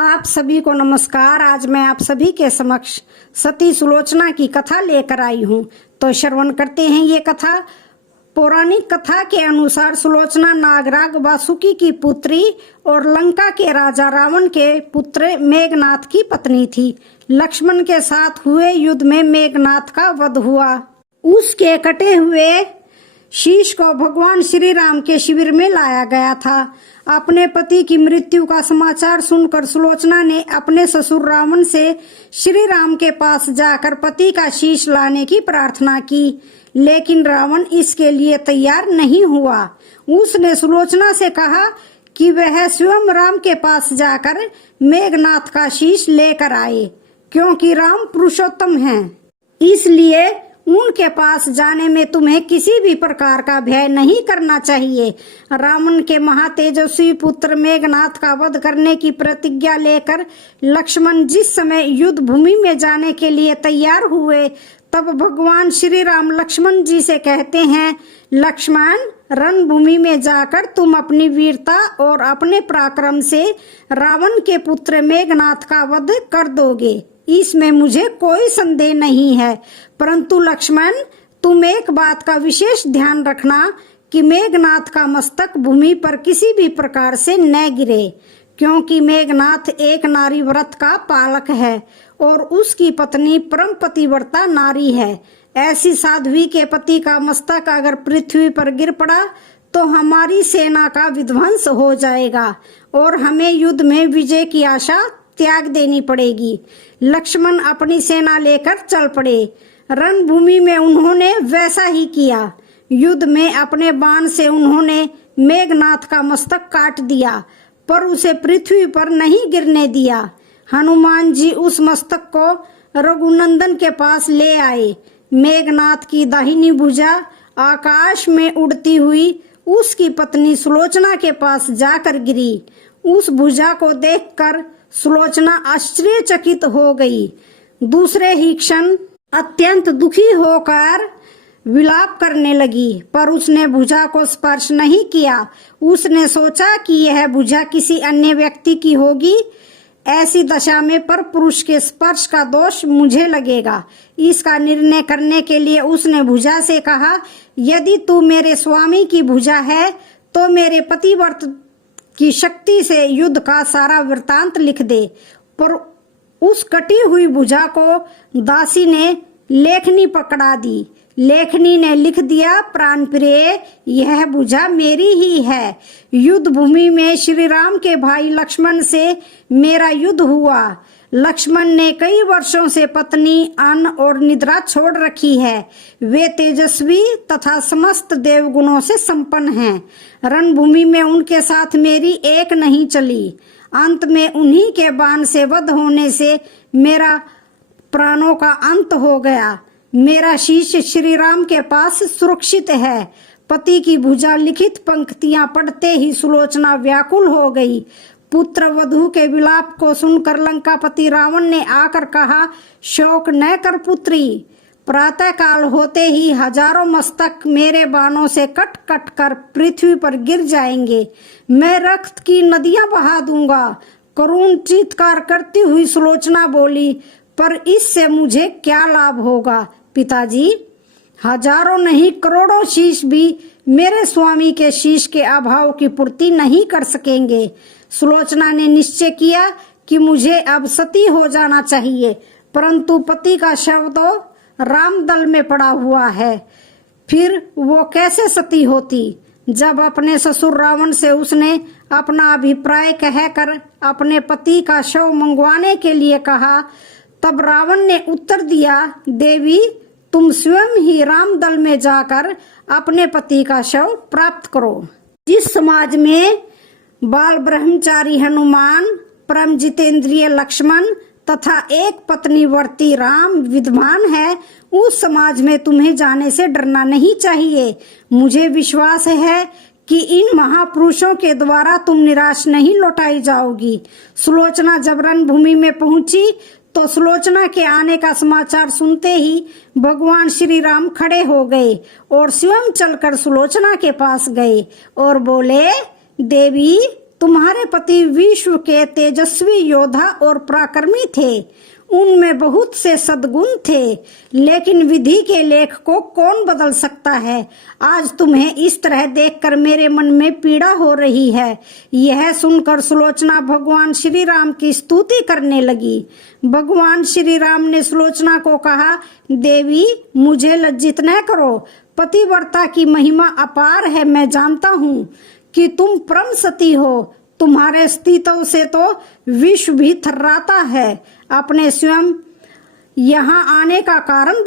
आप सभी को नमस्कार। आज मैं आप सभी के समक्ष सती सुलोचना की कथा लेकर आई हूँ। तो श्रवण करते हैं ये कथा। पौराणिक कथा के अनुसार सुलोचना नागराज वासुकी की पुत्री और लंका के राजा रावण के पुत्र मेघनाथ की पत्नी थी। लक्ष्मण के साथ हुए युद्ध में मेघनाथ का वध हुआ। उसके कटे हुए शीश को भगवान श्री राम के शिविर में लाया गया था। अपने पति की मृत्यु का समाचार सुनकर सुलोचना ने अपने ससुर रावण से श्री राम के पास जाकर पति का शीश लाने की प्रार्थना की, लेकिन रावण इसके लिए तैयार नहीं हुआ। उसने सुलोचना से कहा कि वह स्वयं राम के पास जाकर मेघनाथ का शीश लेकर आए, क्योंकि राम पुरुषोत्तम हैं। इसलिए उनके पास जाने में तुम्हें किसी भी प्रकार का भय नहीं करना चाहिए। रावण के महातेजस्वी पुत्र मेघनाथ का वध करने की प्रतिज्ञा लेकर लक्ष्मण जिस समय युद्ध भूमि में जाने के लिए तैयार हुए, तब भगवान श्री राम लक्ष्मण जी से कहते हैं, लक्ष्मण, रणभूमि में जाकर तुम अपनी वीरता और अपने पराक्रम से रावण के पुत्र मेघनाथ का वध कर दोगे, इसमें मुझे कोई संदेह नहीं है। परंतु लक्ष्मण, तुम एक बात का विशेष ध्यान रखना कि मेघनाथ का मस्तक भूमि पर किसी भी प्रकार से न गिरे, क्योंकि मेघनाथ एक नारी व्रत का पालक है और उसकी पत्नी परम पतिव्रता नारी है। ऐसी साध्वी के पति का मस्तक अगर पृथ्वी पर गिर पड़ा तो हमारी सेना का विध्वंस हो जाएगा और हमें युद्ध में विजय की आशा त्याग देनी पड़ेगी। लक्ष्मण अपनी सेना लेकर चल पड़े। रणभूमि में उन्होंने वैसा ही किया। युद्ध में अपने बाण से उन्होंने मेघनाथ का मस्तक काट दिया, पर उसे पृथ्वी पर नहीं गिरने दिया। हनुमान जी उस मस्तक को रघुनंदन के पास ले आए। मेघनाथ की दाहिनी भुजा आकाश में उड़ती हुई उसकी पत्नी सुलोचना के पास जाकर गिरी। उस भुजा को देखकर सुलोचना आश्चर्यचकित हो गई। दूसरे ही क्षण अत्यंत दुखी होकर विलाप करने लगी, पर उसने भुजा को स्पर्श नहीं किया। उसने सोचा कि यह भुजा किसी अन्य व्यक्ति की होगी। ऐसी दशा में पर पुरुष के स्पर्श का दोष मुझे लगेगा। इसका निर्णय करने के लिए उसने भुजा से कहा, यदि तू मेरे स्वामी की भुजा है तो मेरे पतिव्रत की शक्ति से युद्ध का सारा वृतांत लिख दे। पर उस कटी हुई भुजा को दासी ने लेखनी पकड़ा दी। लेखनी ने लिख दिया, प्राण प्रिय, यह भुजा मेरी ही है। युद्ध भूमि में श्री राम के भाई लक्ष्मण से मेरा युद्ध हुआ। लक्ष्मण ने कई वर्षों से पत्नी, अन्न और निद्रा छोड़ रखी है। वे तेजस्वी तथा समस्त देवगुणों से संपन्न हैं। रणभूमि में उनके साथ मेरी एक नहीं चली। अंत में उन्हीं के बाण से वध होने से मेरा प्राणों का अंत हो गया। मेरा शीश श्री राम के पास सुरक्षित है। पति की भुजा लिखित पंक्तियां पढ़ते ही सुलोचना व्याकुल हो गई। पुत्र वधू के विलाप को सुनकर लंकापति रावण ने आकर कहा, शोक न कर पुत्री, प्रातः काल होते ही हजारों मस्तक मेरे बाणों से कट कट कर पृथ्वी पर गिर जाएंगे। मैं रक्त की नदियां बहा दूंगा। करुण चीत्कार करती हुई सुलोचना बोली, पर इससे मुझे क्या लाभ होगा पिताजी? हजारों नहीं करोड़ों शीश भी मेरे स्वामी के शीश के अभाव की पूर्ति नहीं कर सकेंगे। सुलोचना ने निश्चय किया कि मुझे अब सती हो जाना चाहिए, परंतु पति का शव तो रामदल में पड़ा हुआ है, फिर वो कैसे सती होती? जब अपने ससुर रावण से उसने अपना अभिप्राय कहकर अपने पति का शव मंगवाने के लिए कहा, तब रावण ने उत्तर दिया, देवी, तुम स्वयं ही रामदल में जाकर अपने पति का शव प्राप्त करो। जिस समाज में बाल ब्रह्मचारी हनुमान, परम जितेंद्रिय लक्ष्मण तथा एक पत्नी वर्ती राम विद्यमान है, उस समाज में तुम्हें जाने से डरना नहीं चाहिए। मुझे विश्वास है कि इन महापुरुषों के द्वारा तुम निराश नहीं लौटाई जाओगी। सुलोचना जब रणभूमि में पहुंची तो सुलोचना के आने का समाचार सुनते ही भगवान श्री राम खड़े हो गए और स्वयं चलकर सुलोचना के पास गए और बोले, देवी, तुम्हारे पति विश्व के तेजस्वी योद्धा और पराक्रमी थे। उनमें बहुत से सद्गुण थे, लेकिन विधि के लेख को कौन बदल सकता है। आज तुम्हें इस तरह देखकर मेरे मन में पीड़ा हो रही है। यह सुनकर सुलोचना भगवान श्री राम की स्तुति करने लगी। भगवान श्री राम ने सुलोचना को कहा, देवी, मुझे लज्जित न करो। पतिव्रता की महिमा अपार है। मैं जानता हूँ कि तुम परम सती हो। तुम्हारे अस्तित्व से तो विश्व भी थर्राता है। अपने स्वयं यहाँ आने का कारण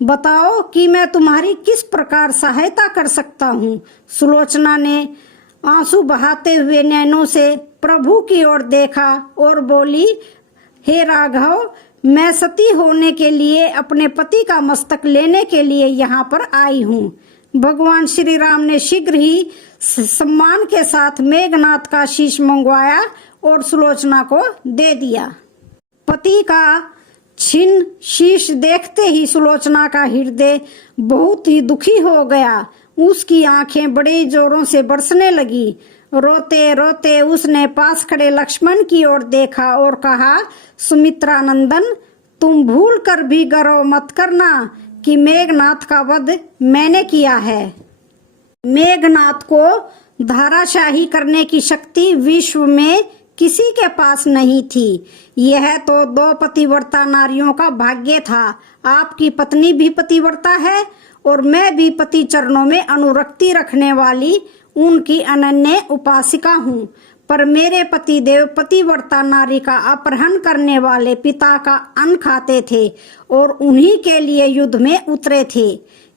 बताओ कि मैं तुम्हारी किस प्रकार सहायता कर सकता हूँ। सुलोचना ने आंसू बहाते हुए नैनों से प्रभु की ओर देखा और बोली, हे राघव, मैं सती होने के लिए अपने पति का मस्तक लेने के लिए यहाँ पर आई हूँ। भगवान श्री राम ने शीघ्र ही सम्मान के साथ मेघनाथ का शीश मंगवाया और सुलोचना को दे दिया। पति का छिन्न शीश देखते ही सुलोचना का हृदय बहुत ही दुखी हो गया। उसकी आंखें बड़े जोरों से बरसने लगी। रोते रोते उसने पास खड़े लक्ष्मण की ओर देखा और कहा, सुमित्रा नंदन, तुम भूल कर भी गर्व मत करना कि मेघनाथ का वध मैंने किया है। मेघनाथ को धाराशाही करने की शक्ति विश्व में किसी के पास नहीं थी। यह तो 2 पतिव्रता नारियों का भाग्य था। आपकी पत्नी भी पतिव्रता है और मैं भी पति चरणों में अनुरक्ति रखने वाली उनकी अनन्य उपासिका हूँ। पर मेरे पति देव पतिव्रता नारी का अपहरण करने वाले पिता का अन्न खाते थे और उन्हीं के लिए युद्ध में उतरे थे।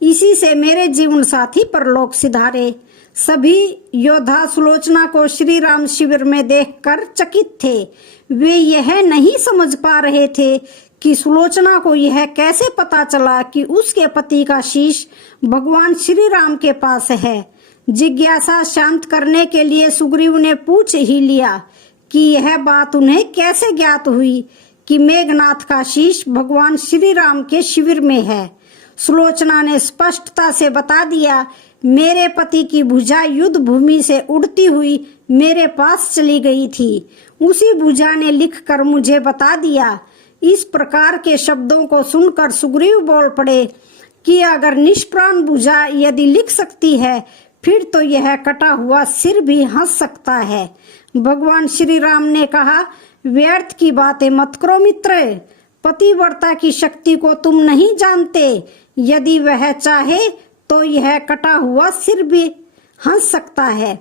इसी से मेरे जीवन साथी परलोक सिधारे। सभी योद्धा सुलोचना को श्री राम शिविर में देखकर चकित थे। वे यह नहीं समझ पा रहे थे कि सुलोचना को यह कैसे पता चला कि उसके पति का शीश भगवान श्री राम के पास है। जिज्ञासा शांत करने के लिए सुग्रीव ने पूछ ही लिया कि यह बात उन्हें कैसे ज्ञात हुई कि मेघनाथ का शीश भगवान श्री राम के शिविर में है। सुलोचना ने स्पष्टता से बता दिया, मेरे पति की भुजा युद्ध भूमि से उड़ती हुई मेरे पास चली गई थी। उसी भुजा ने लिखकर मुझे बता दिया। इस प्रकार के शब्दों को सुनकर सुग्रीव बोल पड़े कि अगर निष्प्राण भुजा यदि लिख सकती है, फिर तो यह कटा हुआ सिर भी हंस सकता है। भगवान श्री राम ने कहा, व्यर्थ की बातें मत करो मित्र। पतिव्रता की शक्ति को तुम नहीं जानते। यदि वह चाहे तो यह कटा हुआ सिर भी हंस सकता है।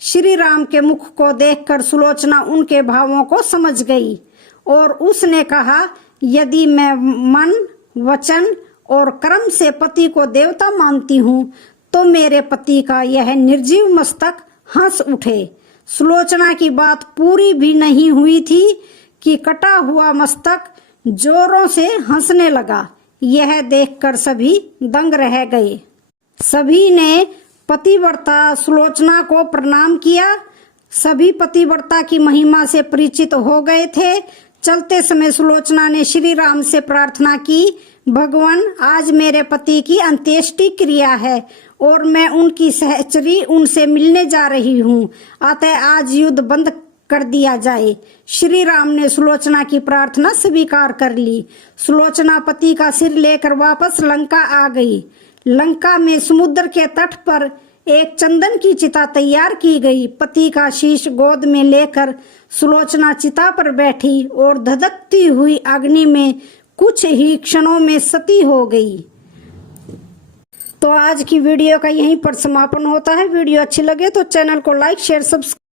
श्री राम के मुख को देखकर सुलोचना उनके भावों को समझ गई और उसने कहा, यदि मैं मन, वचन और कर्म से पति को देवता मानती हूँ तो मेरे पति का यह निर्जीव मस्तक हंस उठे। सुलोचना की बात पूरी भी नहीं हुई थी कि कटा हुआ मस्तक जोरों से हंसने लगा। यह देखकर सभी दंग रह गए। सभी ने पतिव्रता सुलोचना को प्रणाम किया। सभी पतिव्रता की महिमा से परिचित हो गए थे। चलते समय सुलोचना ने श्री राम से प्रार्थना की, भगवान, आज मेरे पति की अंत्येष्टि क्रिया है और मैं उनकी सहचरी उनसे मिलने जा रही हूँ। अतः आज युद्ध बंद कर दिया जाए। श्री राम ने सुलोचना की प्रार्थना स्वीकार कर ली। सुलोचना पति का सिर लेकर वापस लंका आ गई। लंका में समुद्र के तट पर एक चंदन की चिता तैयार की गई। पति का शीश गोद में लेकर सुलोचना चिता पर बैठी और धधकती हुई अग्नि में कुछ ही क्षणों में सती हो गई। तो आज की वीडियो का यहीं पर समापन होता है। वीडियो अच्छी लगे तो चैनल को लाइक, शेयर, सब्सक्राइब